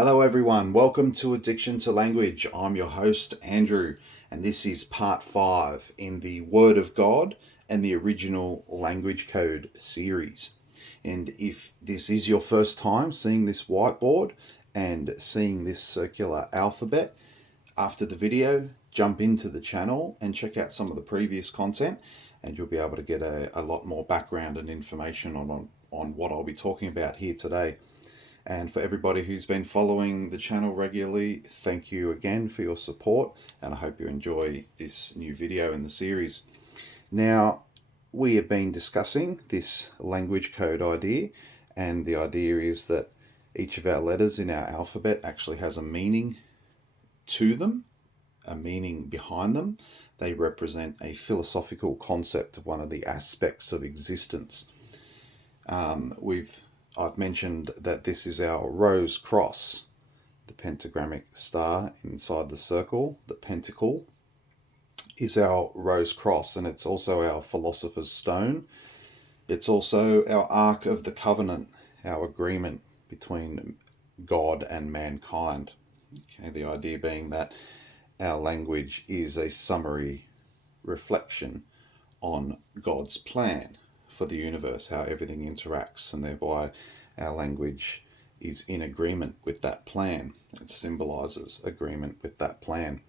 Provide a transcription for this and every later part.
Hello everyone, welcome to Addiction to Language. I'm your host Andrew, and this is part 5 in the Word of God and the Original Language Code series. And if this is your first time seeing this whiteboard and seeing this circular alphabet, after the video, jump into the channel and check out some of the previous content, and you'll be able to get a lot more background and information on what I'll be talking about here today. And for everybody who's been following the channel regularly, thank you again for your support, and I hope you enjoy this new video in the series. Now, we have been discussing this language code idea, and the idea is that each of our letters in our alphabet actually has a meaning to them, a meaning behind them. They represent a philosophical concept of one of the aspects of existence. I've mentioned that this is our rose cross, the pentagrammic star inside the circle. The pentacle is our rose cross, and it's also our philosopher's stone. It's also our Ark of the Covenant, our agreement between God and mankind. Okay, the idea being that our language is a summary reflection on God's plan for the universe, how everything interacts, and thereby our language is in agreement with that plan. It symbolizes agreement with that plan.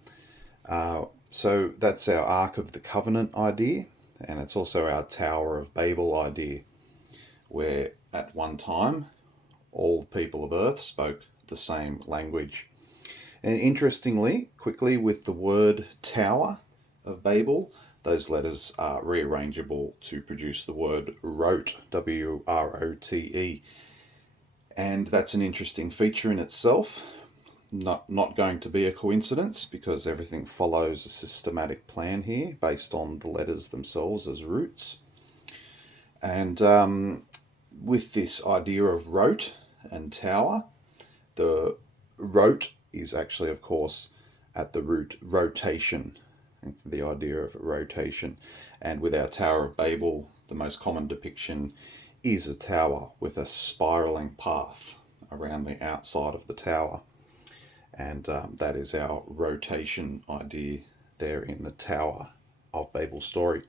So that's our Ark of the Covenant idea, and it's also our Tower of Babel idea, where at one time all people of Earth spoke the same language. And interestingly, quickly, with the word Tower of Babel, those letters are rearrangeable to produce the word wrote, W-R-O-T-E. And that's an interesting feature in itself. Not going to be a coincidence, because everything follows a systematic plan here based on the letters themselves as roots. And with this idea of wrote and tower, the wrote is actually, of course, at the root rotation, the idea of rotation. And with our Tower of Babel, the most common depiction is a tower with a spiraling path around the outside of the tower. And that is our rotation idea there in the Tower of Babel story.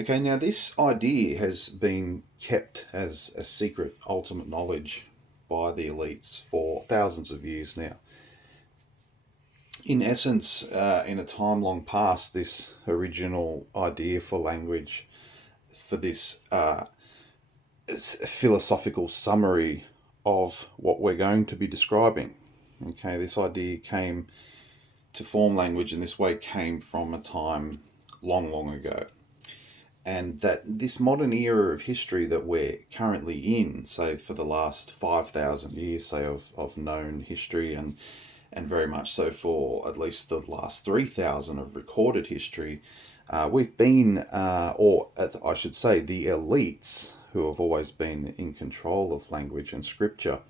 Okay, now this idea has been kept as a secret ultimate knowledge by the elites for thousands of years now. In essence, in a time long past, this original idea for language, for this philosophical summary of what we're going to be describing, okay, this idea came to form language in this way came from a time long ago. And that this modern era of history that we're currently in, say for the last 5,000 years, say of known history, and very much so for at least the last 3,000 of recorded history, we've been, I should say, the elites who have always been in control of language and scripture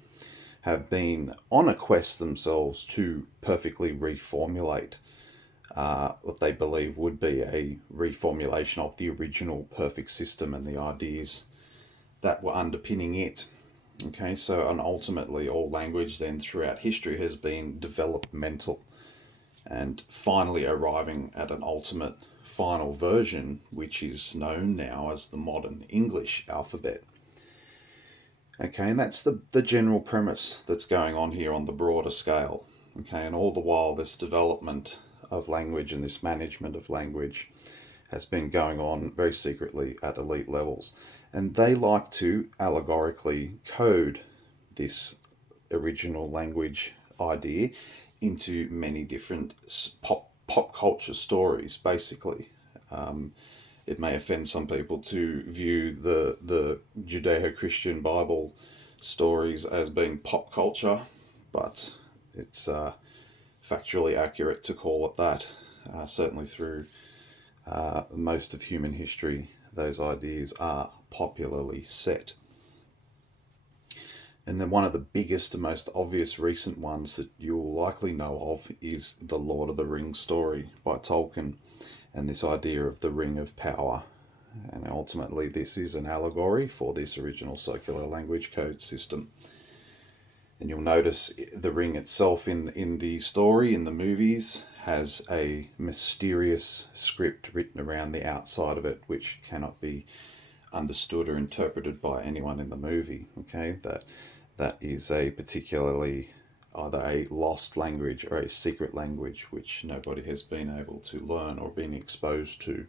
have been on a quest themselves to perfectly reformulate what they believe would be a reformulation of the original perfect system and the ideas that were underpinning it. Okay, so and ultimately all language then throughout history has been developmental, and finally arriving at an ultimate final version, which is known now as the modern English alphabet. Okay, and that's the general premise that's going on here on the broader scale. Okay, and all the while this development of language and this management of language has been going on very secretly at elite levels. And they like to allegorically code this original language idea into many different pop culture stories, basically. It may offend some people to view the Judeo-Christian Bible stories as being pop culture, but it's factually accurate to call it that. Certainly through most of human history, those ideas are popularly set. And then one of the biggest and most obvious recent ones that you'll likely know of is the Lord of the Rings story by Tolkien, and this idea of the Ring of Power. And ultimately this is an allegory for this original circular language code system. And you'll notice the ring itself in the story, in the movies, has a mysterious script written around the outside of it, which cannot be understood or interpreted by anyone in the movie. Okay, that is a particularly either a lost language or a secret language which nobody has been able to learn or been exposed to.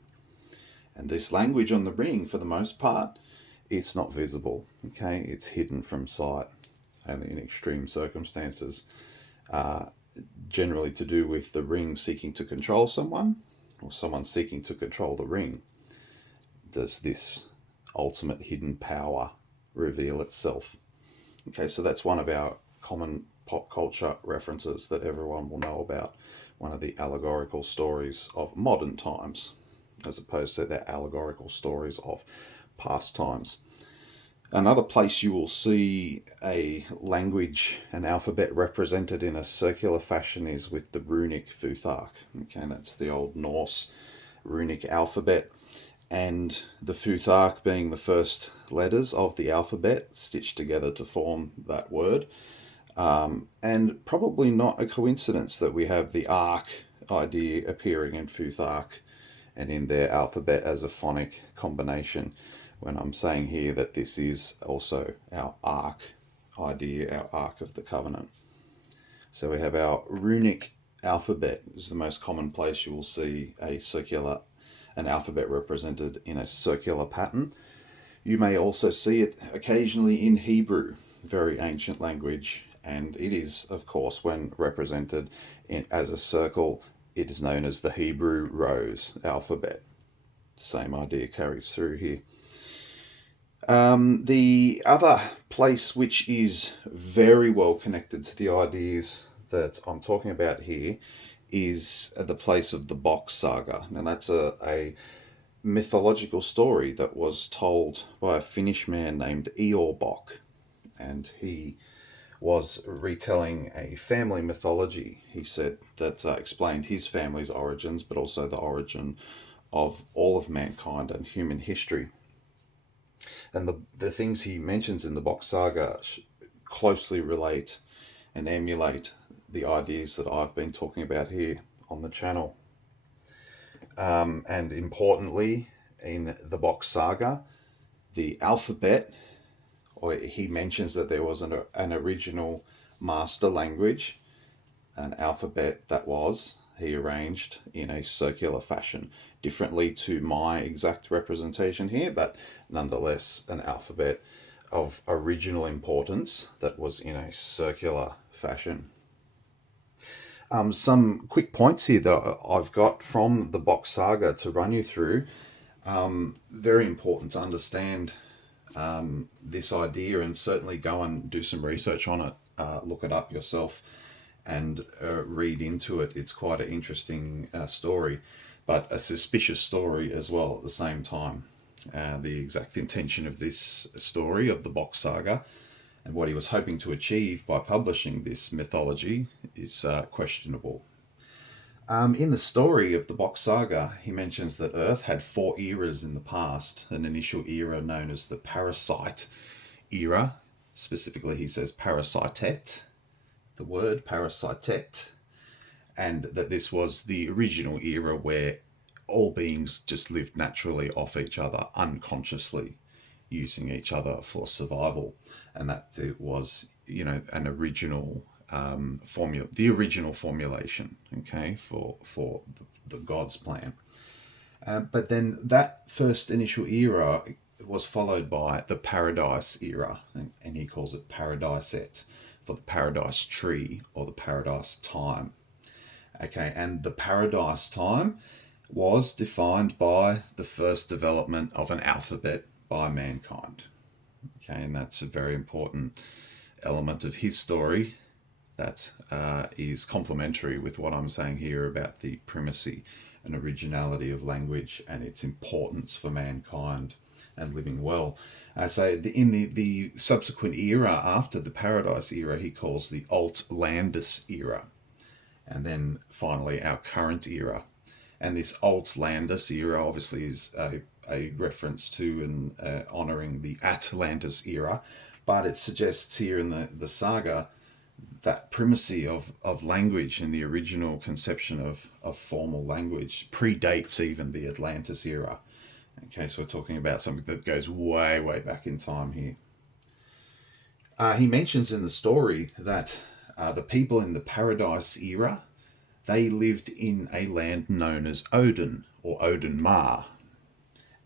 And this language on the ring, for the most part, it's not visible. Okay, it's hidden from sight, only in extreme circumstances. Generally to do with the ring seeking to control someone, or someone seeking to control the ring, does this ultimate hidden power reveal itself. Okay, so that's one of our common pop culture references that everyone will know about, one of the allegorical stories of modern times, as opposed to the allegorical stories of past times. Another place you will see a language, an alphabet represented in a circular fashion is with the runic Futhark. Okay, that's the Old Norse runic alphabet, and the Futhark being the first letters of the alphabet stitched together to form that word. And probably not a coincidence that we have the arc idea appearing in Futhark and in their alphabet as a phonic combination, when I'm saying here that this is also our ark idea, our Ark of the Covenant. So we have our runic alphabet. This is the most common place you will see an alphabet represented in a circular pattern. You may also see it occasionally in Hebrew, very ancient language, and it is, of course, when represented as a circle, it is known as the Hebrew rose alphabet. Same idea carries through here. The other place which is very well connected to the ideas that I'm talking about here is the place of the Box saga. Now that's a mythological story that was told by a Finnish man named Eeyore Bok, and he was retelling a family mythology, he said, that explained his family's origins, but also the origin of all of mankind and human history. And the things he mentions in the Box saga closely relate and emulate the ideas that I've been talking about here on the channel. And importantly, in the Box saga, the alphabet, or he mentions that there was an original master language, an alphabet that he arranged in a circular fashion, differently to my exact representation here, but nonetheless an alphabet of original importance that was in a circular fashion. Some quick points here that I've got from the Box saga to run you through. Very important to understand this idea, and certainly go and do some research on it, look it up yourself and read into it. It's quite an interesting story, but a suspicious story as well at the same time. The exact intention of this story of the Box saga and what he was hoping to achieve by publishing this mythology is questionable. In the story of the Box saga, he mentions that Earth had 4 eras in the past. An initial era known as the Parasite era. Specifically, he says parasitet, the word parasitet, and that this was the original era where all beings just lived naturally off each other, unconsciously using each other for survival, and that it was, an original the original formulation, okay, for the God's plan. But then that first initial era was followed by the Paradise era, and he calls it Paradiset, for the Paradise tree or the Paradise time. Okay, and the Paradise time was defined by the first development of an alphabet by mankind. Okay, and that's a very important element of his story that is complementary with what I'm saying here about the primacy and originality of language and its importance for mankind and living well. So in the subsequent era after the Paradise era, he calls the Alt-Landis era, and then finally our current era. And this Alt-Landis era obviously is a reference to and honouring the Atlantis era, but it suggests here in the saga that primacy of language in the original conception of formal language predates even the Atlantis era. Okay, so we're talking about something that goes way, way back in time here. He mentions in the story that the people in the Paradise era, they lived in a land known as Odin, or Odin-Mar,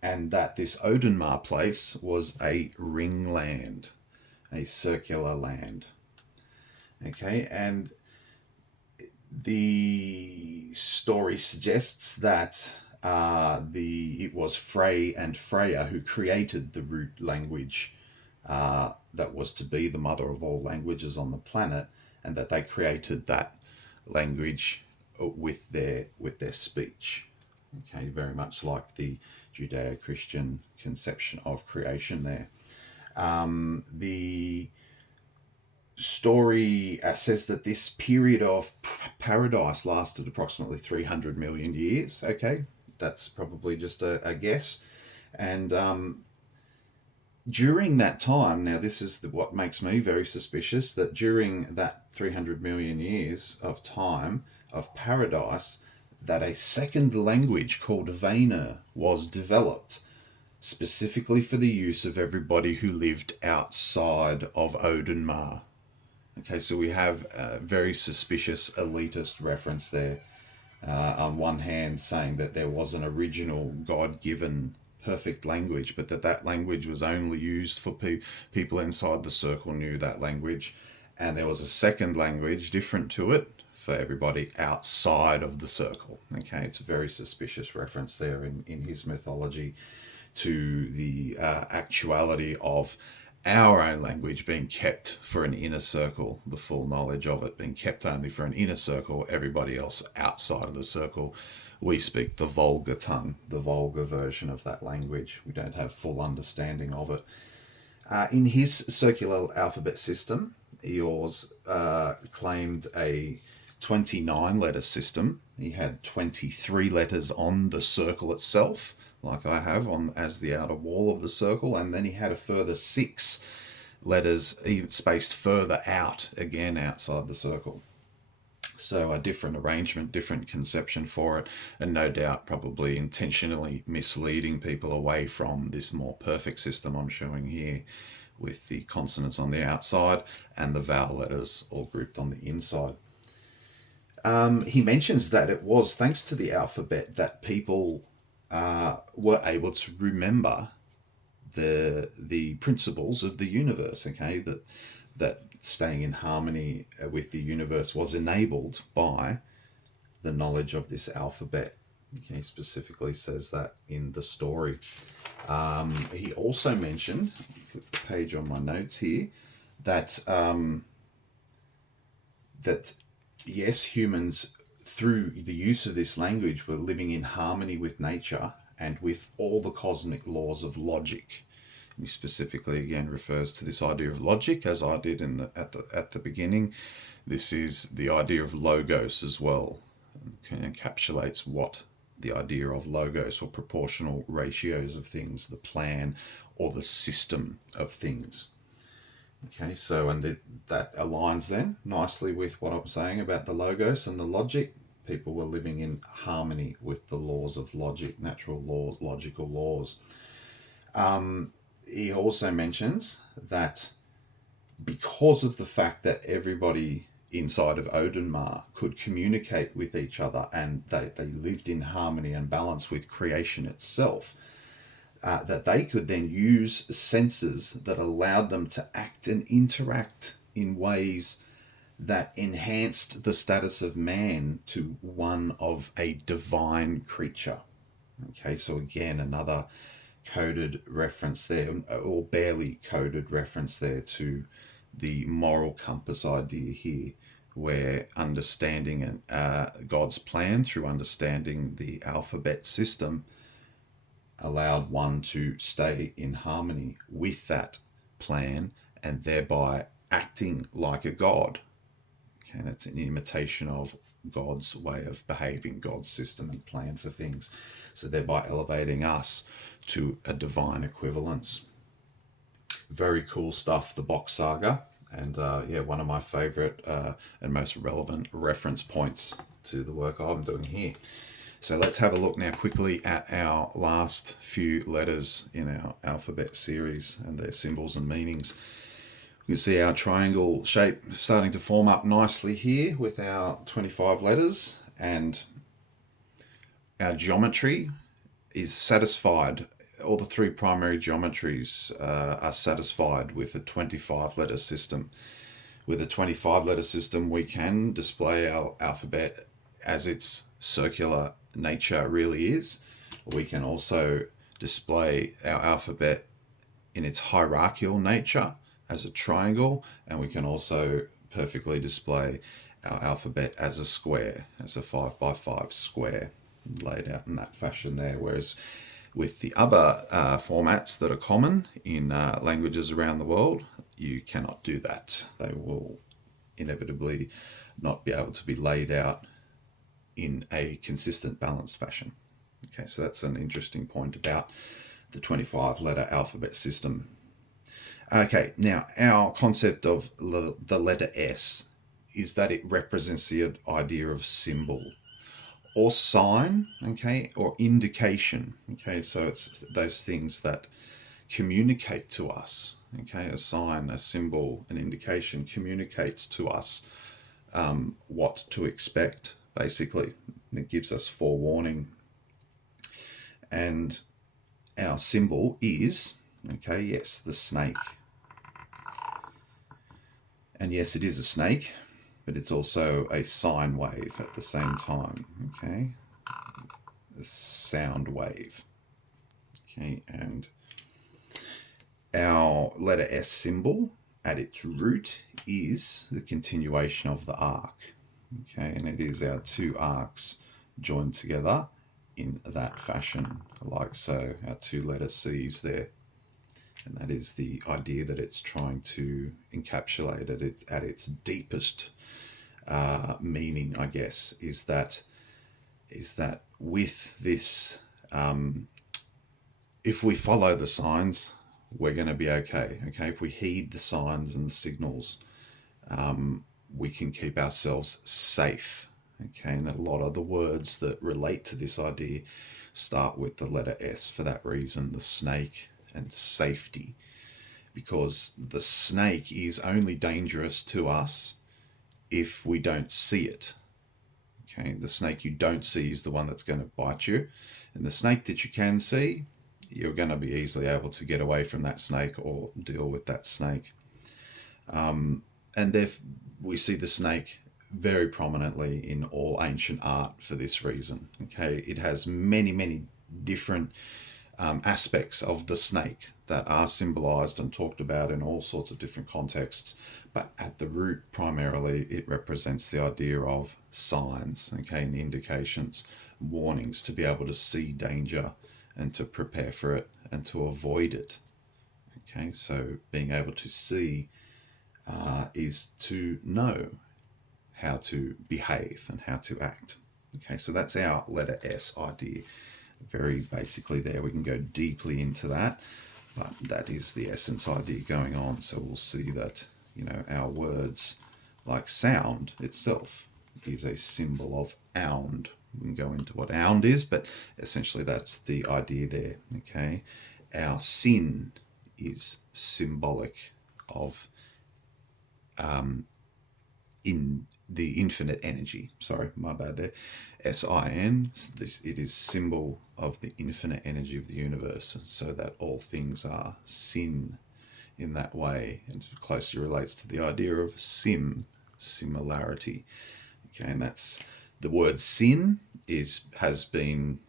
and that this Odin-Mar place was a ring land, a circular land. Okay, and the story suggests that it was Frey and Freya who created the root language that was to be the mother of all languages on the planet, and that they created that language with their speech. Okay, very much like the Judeo-Christian conception of creation there. The story says that this period of paradise lasted approximately 300 million years. Okay, that's probably just a guess. And during that time, now this is what makes me very suspicious, that during that 300 million years of time of paradise, that a second language called Vaner was developed specifically for the use of everybody who lived outside of Odin-Mar. Okay, so we have a very suspicious elitist reference there. On one hand, saying that there was an original God-given perfect language, but that language was only used for people inside the circle knew that language. And there was a second language different to it for everybody outside of the circle. Okay, it's a very suspicious reference there in his mythology to the actuality of our own language being kept for an inner circle, the full knowledge of it being kept only for an inner circle, everybody else outside of the circle. We speak the vulgar tongue, the vulgar version of that language. We don't have full understanding of it. In his circular alphabet system, Eeyores claimed a 29 letter system. He had 23 letters on the circle itself, like I have on as the outer wall of the circle, and then he had a further 6 letters spaced further out, again outside the circle. So a different arrangement, different conception for it, and no doubt probably intentionally misleading people away from this more perfect system I'm showing here, with the consonants on the outside and the vowel letters all grouped on the inside. He mentions that it was thanks to the alphabet that people were able to remember the principles of the universe. Okay, that staying in harmony with the universe was enabled by the knowledge of this alphabet. Okay, he specifically says that in the story. He also mentioned, flip the page on my notes here, that that yes, humans through the use of this language were living in harmony with nature and with all the cosmic laws of logic. He specifically again refers to this idea of logic, as I did at the beginning. This is the idea of logos as well. It encapsulates what the idea of logos, or proportional ratios of things, the plan or the system of things. Okay, so that aligns then nicely with what I'm saying about the logos and the logic. People were living in harmony with the laws of logic, natural laws, logical laws. He also mentions that because of the fact that everybody inside of Odin-Mar could communicate with each other, and they lived in harmony and balance with creation itself, that they could then use senses that allowed them to act and interact in ways that enhanced the status of man to one of a divine creature. Okay, so again, another coded reference there, or barely coded reference there, to the moral compass idea here, where understanding God's plan through understanding the alphabet system allowed one to stay in harmony with that plan and thereby acting like a god. Okay, that's an imitation of God's way of behaving, God's system and plan for things. So thereby elevating us to a divine equivalence. Very cool stuff, the Box Saga. And yeah, one of my favorite and most relevant reference points to the work I'm doing here. So let's have a look now quickly at our last few letters in our alphabet series and their symbols and meanings. You can see our triangle shape starting to form up nicely here with our 25 letters, and our geometry is satisfied. All the three primary geometries are satisfied with a 25 letter system. With a 25 letter system, we can display our alphabet as its circular nature really is. We can also display our alphabet in its hierarchical nature as a triangle, and we can also perfectly display our alphabet as a square, as a 5 by 5 square, laid out in that fashion there. Whereas with the other formats that are common in languages around the world, you cannot do that. They will inevitably not be able to be laid out in a consistent, balanced fashion. Okay, so that's an interesting point about the 25 letter alphabet system. Okay, now our concept of the letter S is that it represents the idea of symbol or sign, okay, or indication. Okay, so it's those things that communicate to us. Okay, a sign, a symbol, an indication communicates to us what to expect, basically. It gives us forewarning. And our symbol is, okay, yes, the snake. And yes, it is a snake, but it's also a sine wave at the same time, okay? A sound wave. Okay, and our letter S symbol at its root is the continuation of the arc. Okay, and it is our two arcs joined together in that fashion, like so, our two letter C's there. And that is the idea that it's trying to encapsulate at its deepest meaning, I guess, is that with this, if we follow the signs, we're going to be okay. Okay, if we heed the signs and the signals, we can keep ourselves safe. Okay, and a lot of the words that relate to this idea start with the letter S for that reason, the snake and safety, because the snake is only dangerous to us if we don't see it. Okay, the snake you don't see is the one that's going to bite you, and the snake that you can see, you're going to be easily able to get away from that snake or deal with that snake. And we see the snake very prominently in all ancient art for this reason. Okay, it has many different aspects of the snake that are symbolized and talked about in all sorts of different contexts, but at the root primarily it represents the idea of signs, okay, and indications, warnings, to be able to see danger and to prepare for it and to avoid it. Okay, so being able to see is to know how to behave and how to act. Okay, so that's our letter S idea. Very basically there, we can go deeply into that, but that is the essence idea going on. So we'll see that, our words, like sound itself, is a symbol of ound. We can go into what ound is, but essentially that's the idea there. Okay, our sin is symbolic of in the infinite energy. Sorry, my bad there. S-I-N, it is symbol of the infinite energy of the universe, so that all things are sin in that way, and closely relates to the idea of similarity. Okay, and that's the word sin has been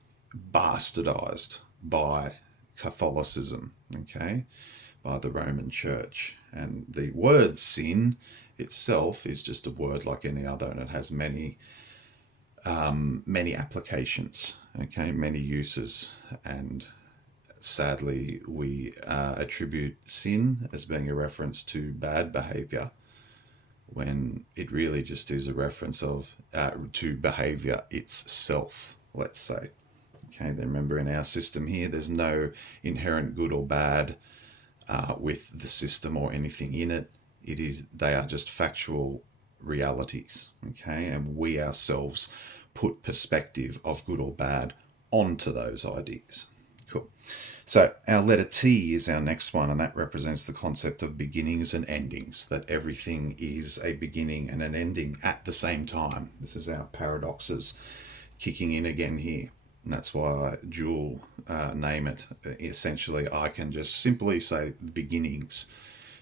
bastardized by Catholicism, okay, by the Roman Church. And the word sin itself is just a word like any other, and it has many applications, okay, many uses. And sadly, we attribute sin as being a reference to bad behavior, when it really just is a reference to behavior itself, let's say. Okay, then remember, in our system here, there's no inherent good or bad with the system or anything in it. They are just factual realities, okay? And we ourselves put perspective of good or bad onto those ideas. Cool. So our letter T is our next one, and that represents the concept of beginnings and endings, that everything is a beginning and an ending at the same time. This is our paradoxes kicking in again here. And that's why I dual name it. Essentially, I can just simply say beginnings,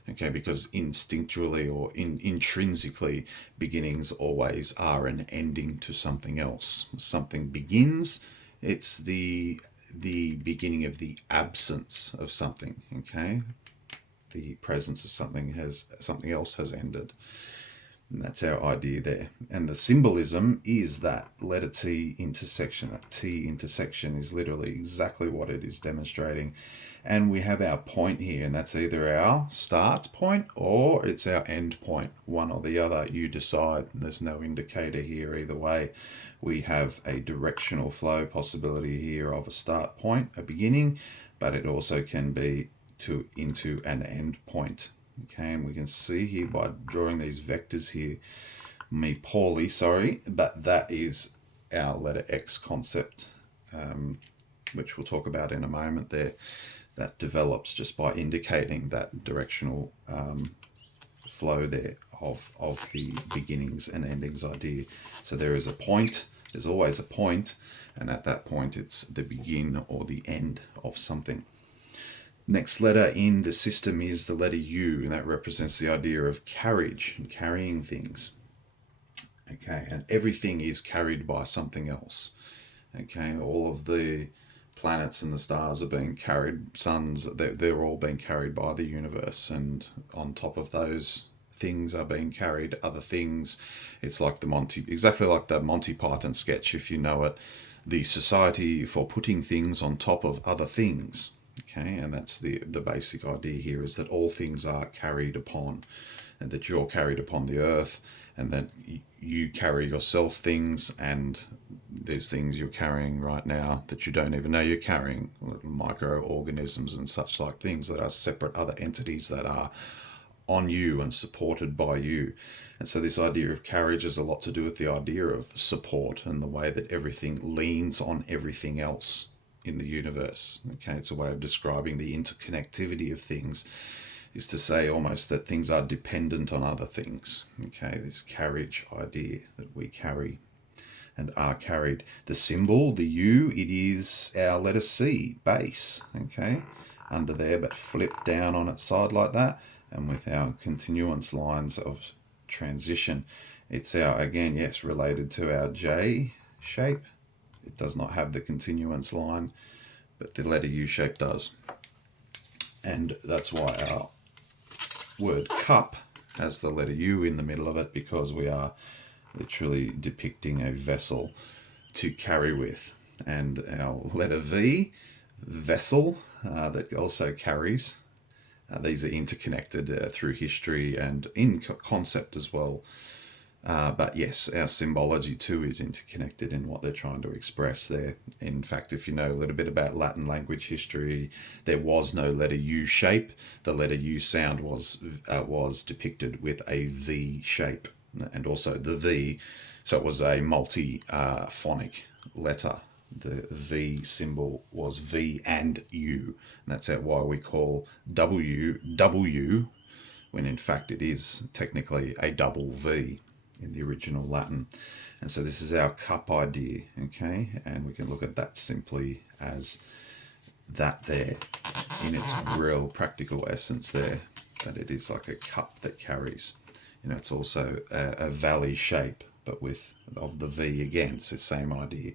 okay, because instinctually or intrinsically, beginnings always are an ending to something else. Something begins, it's the beginning of the absence of something, okay? The presence of something else has ended. And that's our idea there. And the symbolism is that letter T intersection. That T intersection is literally exactly what it is demonstrating. And we have our point here, and that's either our start point or it's our end point. One or the other, you decide. There's no indicator here either way. We have a directional flow possibility here of a start point, a beginning, but it also can be into an end point. Okay, and we can see here by drawing these vectors here, me poorly, sorry, but that is our letter X concept, which we'll talk about in a moment there. That develops just by indicating that directional flow there of the beginnings and endings idea. So there is a point, there's always a point, and at that point it's the begin or the end of something. Next letter in the system is the letter U, and that represents the idea of carriage and carrying things. Okay, and everything is carried by something else. Okay, all of the planets and the stars are being carried, suns, they're all being carried by the universe, and on top of those things are being carried other things. It's like exactly like the Monty Python sketch, if you know it, the Society for Putting Things on Top of Other Things. Okay, and that's the basic idea here, is that all things are carried upon, and that you're carried upon the earth, and that you carry yourself things, and there's things you're carrying right now that you don't even know you're carrying, little microorganisms and such like things that are separate other entities that are on you and supported by you. And so this idea of carriage has a lot to do with the idea of support and the way that everything leans on everything else in the universe. Okay, it's a way of describing the interconnectivity of things, is to say almost that things are dependent on other things. Okay, this carriage idea that we carry and are carried. The symbol, the U, it is our letter C, base. Okay, under there, but flipped down on its side like that, and with our continuance lines of transition. It's our, again, yes, related to our J shape. It does not have the continuance line, but the letter U shape does. And that's why our word cup has the letter U in the middle of it, because we are literally depicting a vessel to carry with. And our letter V, vessel, that also carries. These are interconnected through history and in concept as well. But yes, our symbology too is interconnected in what they're trying to express there. In fact, if you know a little bit about Latin language history, there was no letter U shape. The letter U sound was depicted with a V shape, and also the V, so it was a multi-phonic letter. The V symbol was V and U, and that's why we call W W, when in fact it is technically a double V in the original Latin. And so this is our cup idea, okay? And we can look at that simply as that there in its real practical essence there, that it is like a cup that carries. You know, it's also a valley shape, but of the V again. It's the same idea.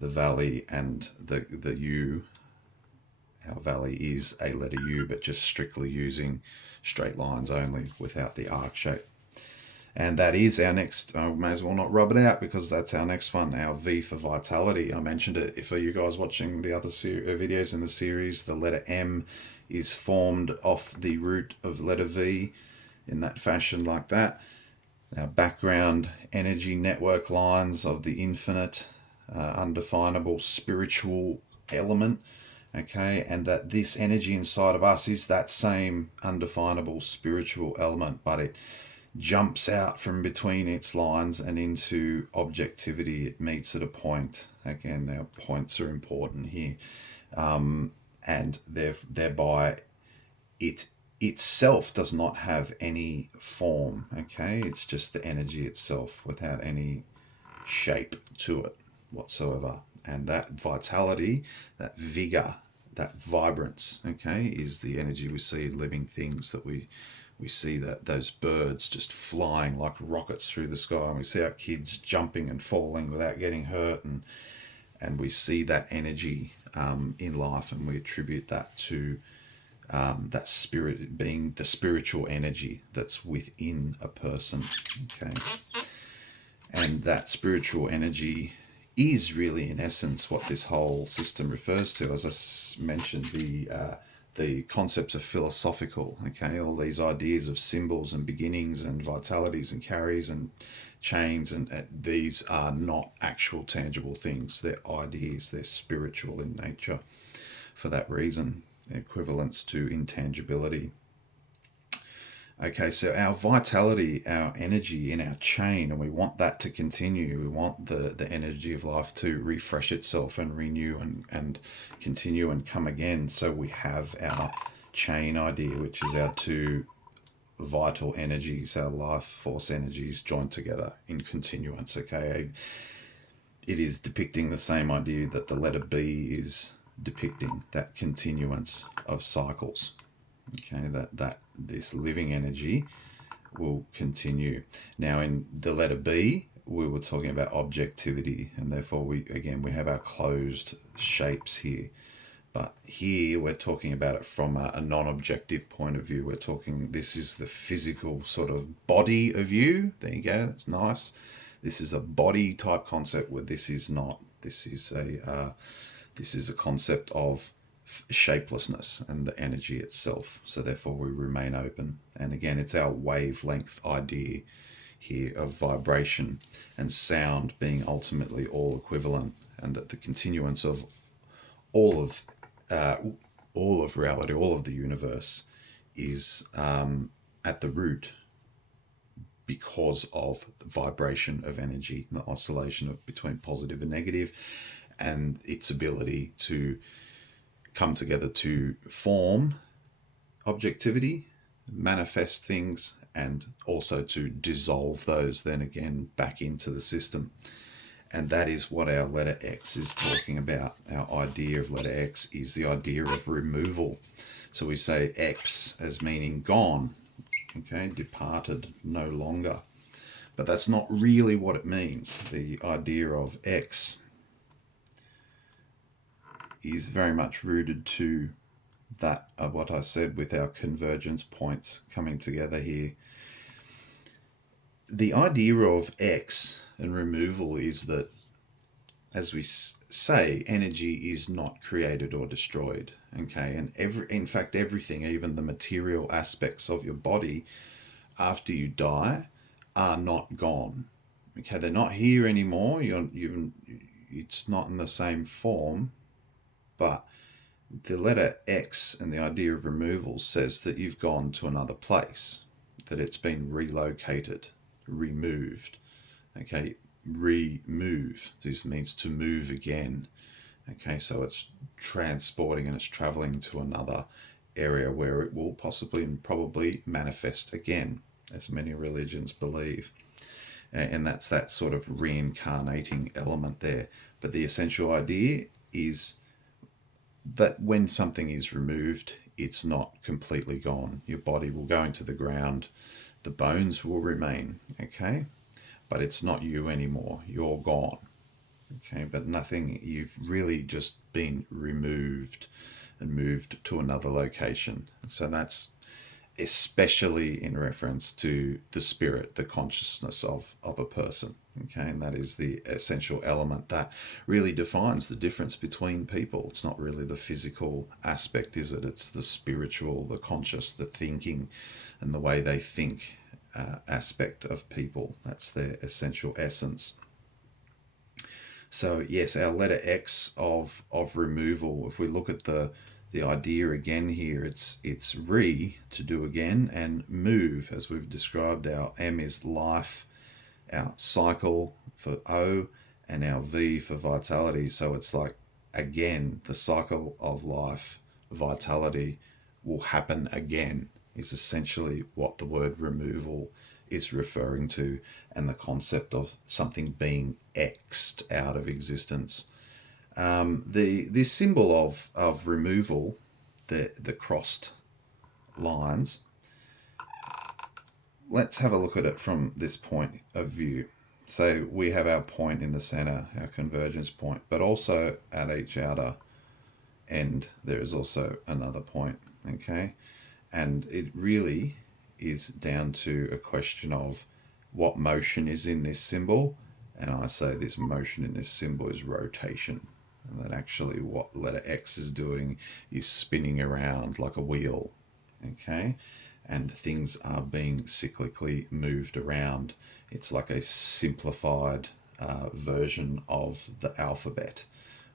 The valley and the U, our valley is a letter U, but just strictly using straight lines only without the arc shape. And that is our next, I may as well not rub it out, because that's our next one, our V for vitality. I mentioned it for you guys watching the other videos in the series. The letter M is formed off the root of letter V in that fashion, like that. Our background energy network lines of the infinite, undefinable spiritual element, Okay, and that this energy inside of us is that same undefinable spiritual element, but it jumps out from between its lines and into objectivity. It meets at a point. Again, our points are important here, and thereby it itself does not have any form. Okay, it's just the energy itself without any shape to it whatsoever. And that vitality, that vigor, that vibrance, okay, is the energy we see in living things. That we see that those birds just flying like rockets through the sky, and we see our kids jumping and falling without getting hurt, and we see that energy in life, and we attribute that to that spirit being the spiritual energy that's within a person. Okay, and that spiritual energy is really, in essence, what this whole system refers to. As I mentioned, the concepts are philosophical. Okay, all these ideas of symbols and beginnings and vitalities and carries and chains, and these are not actual tangible things. They're ideas. They're spiritual in nature. For that reason, equivalence to intangibility. Okay, so our vitality, our energy in our chain, and we want that to continue. We want the energy of life to refresh itself and renew and continue and come again. So we have our chain idea, which is our two vital energies, our life force energies joined together in continuance. Okay, it is depicting the same idea that the letter B is depicting, that continuance of cycles. Okay, that this living energy will continue. Now, in the letter B, we were talking about objectivity, and therefore we have our closed shapes here. But here we're talking about it from a non-objective point of view. We're talking, this is the physical sort of body of you. There you go. That's nice. This is a body type concept, where this is not. This is a concept of shapelessness and the energy itself. So therefore we remain open. And again, it's our wavelength idea here of vibration and sound being ultimately all equivalent, and that the continuance of all of reality, all of the universe, is at the root because of the vibration of energy, the oscillation of between positive and negative, and its ability to come together to form objectivity, manifest things, and also to dissolve those then again back into the system. And that is what our letter X is talking about. Our idea of letter X is the idea of removal. So we say X as meaning gone, okay, departed, no longer. But that's not really what it means. The idea of X is very much rooted to that of what I said with our convergence points coming together here. The idea of X and removal is that, as we say, energy is not created or destroyed. Okay, and in fact, everything, even the material aspects of your body, after you die, are not gone. Okay, they're not here anymore. It's not in the same form. But the letter X and the idea of removal says that you've gone to another place, that it's been relocated, removed. Okay, remove. This means to move again. Okay, so it's transporting and it's traveling to another area where it will possibly and probably manifest again, as many religions believe. And that's that sort of reincarnating element there. But the essential idea is that when something is removed, it's not completely gone. Your body will go into the ground, the bones will remain, okay? But it's not you anymore. You're gone, okay? But nothing, you've really just been removed and moved to another location. So that's especially in reference to the spirit, the consciousness of a person. Okay, and that is the essential element that really defines the difference between people. It's not really the physical aspect, is it? It's the spiritual, the conscious, the thinking, and the way they think aspect of people. That's their essential essence. So yes, our letter X of removal. If we look at the idea again here, it's re to do again, and move as we've described. Our M is life, our cycle for O, and our V for vitality. So it's like, again, the cycle of life, vitality will happen again, is essentially what the word removal is referring to, and the concept of something being X'd out of existence. This symbol of removal, the crossed lines, let's have a look at it from this point of view. So we have our point in the center, our convergence point, but also at each outer end there is also another point, okay? And it really is down to a question of what motion is in this symbol, and I say this motion in this symbol is rotation, and that actually what letter X is doing is spinning around like a wheel, okay? And things are being cyclically moved around. It's like a simplified version of the alphabet,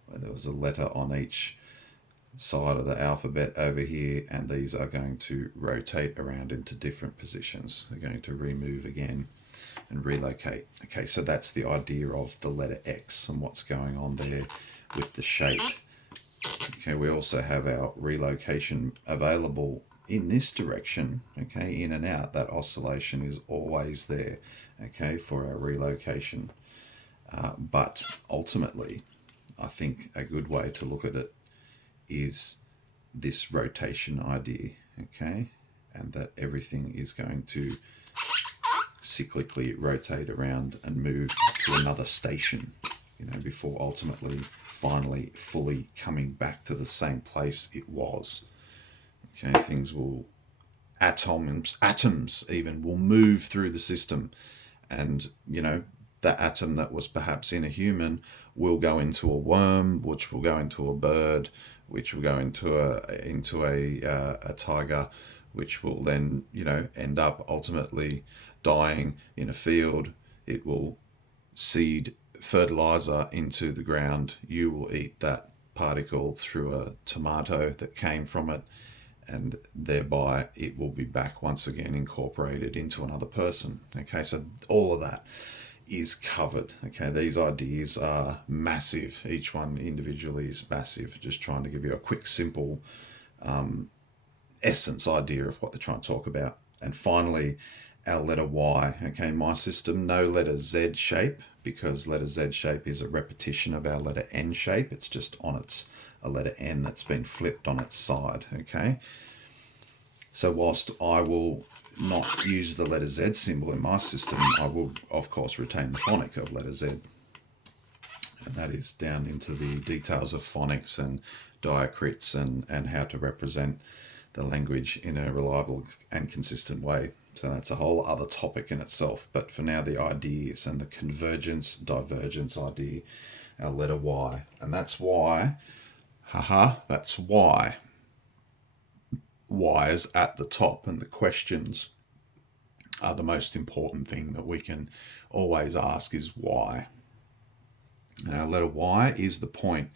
where there was a letter on each side of the alphabet over here, and these are going to rotate around into different positions. They're going to remove again and relocate. Okay, so that's the idea of the letter X and what's going on there with the shape. Okay, we also have our relocation available in this direction, okay, in and out. That oscillation is always there, okay, for our relocation. But ultimately, I think a good way to look at it is this rotation idea, okay, and that everything is going to cyclically rotate around and move to another station, before ultimately, finally, fully coming back to the same place it was. Okay, things will, atoms even will move through the system, and that atom that was perhaps in a human will go into a worm, which will go into a bird, which will go into a tiger, which will then end up ultimately dying in a field. It will seed fertilizer into the ground. You will eat that particle through a tomato that came from it, and thereby it will be back once again incorporated into another person. Okay, so all of that is covered. Okay, these ideas are massive. Each one individually is massive. Just trying to give you a quick, simple essence idea of what they're trying to talk about. And finally, our letter Y. Okay, in my system, no letter Z shape, because letter Z shape is a repetition of our letter N shape. It's just on a letter N that's been flipped on its side. Okay, so whilst I will not use the letter Z symbol in my system, I will of course retain the phonic of letter Z, and that is down into the details of phonics and diacritics and how to represent the language in a reliable and consistent way. So that's a whole other topic in itself, but for now the ideas and the convergence divergence idea, our letter Y, and that's why that's why Y is at the top, and the questions are the most important thing that we can always ask is why. Now, letter Y is the point,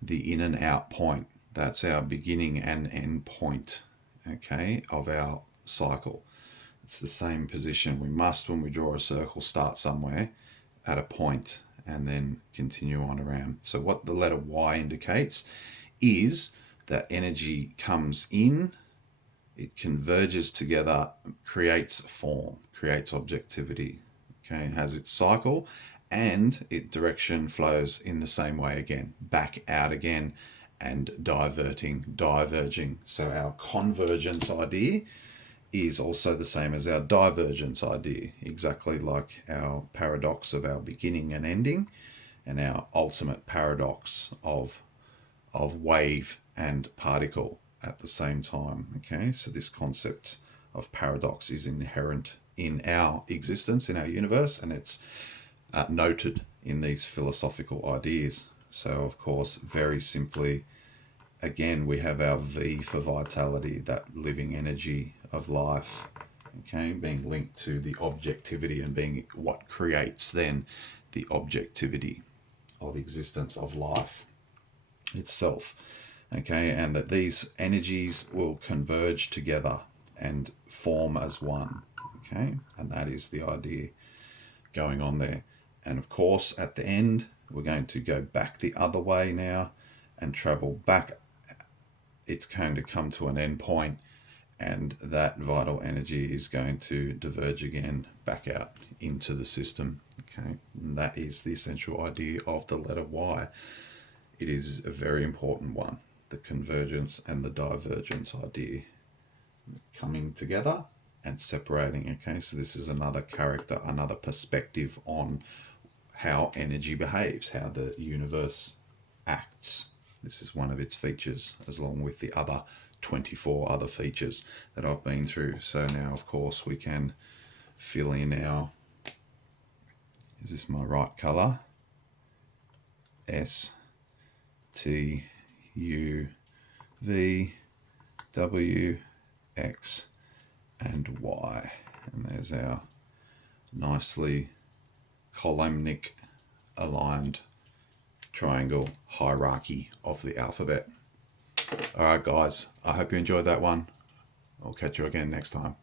the in and out point. That's our beginning and end point, okay, of our cycle. It's the same position. We must, when we draw a circle, start somewhere at a point and then continue on around. So what the letter Y indicates is that energy comes in, it converges together, creates form, creates objectivity, okay, it has its cycle, and its direction flows in the same way again, back out again, and diverging. So our convergence idea is also the same as our divergence idea, exactly like our paradox of our beginning and ending, and our ultimate paradox of wave and particle at the same time. Okay, so this concept of paradox is inherent in our existence, in our universe, and it's noted in these philosophical ideas. So of course, very simply, again, we have our V for vitality, that living energy of life, okay, being linked to the objectivity and being what creates then the objectivity of existence, of life itself. Okay, and that these energies will converge together and form as one. Okay, and that is the idea going on there. And of course, at the end, we're going to go back the other way now and travel back. It's going to come to an end point, and that vital energy is going to diverge again back out into the system. Okay, and that is the essential idea of the letter Y. It is a very important one, the convergence and the divergence idea coming together and separating. Okay, so this is another character, another perspective on how energy behaves, how the universe acts. This is one of its features, as along with the other 24 other features that I've been through. So now, of course, we can fill in our, is this my right color? S, T, U, V, W, X, and Y. And there's our nicely columnic aligned triangle hierarchy of the alphabet. All right, guys, I hope you enjoyed that one. I'll catch you again next time.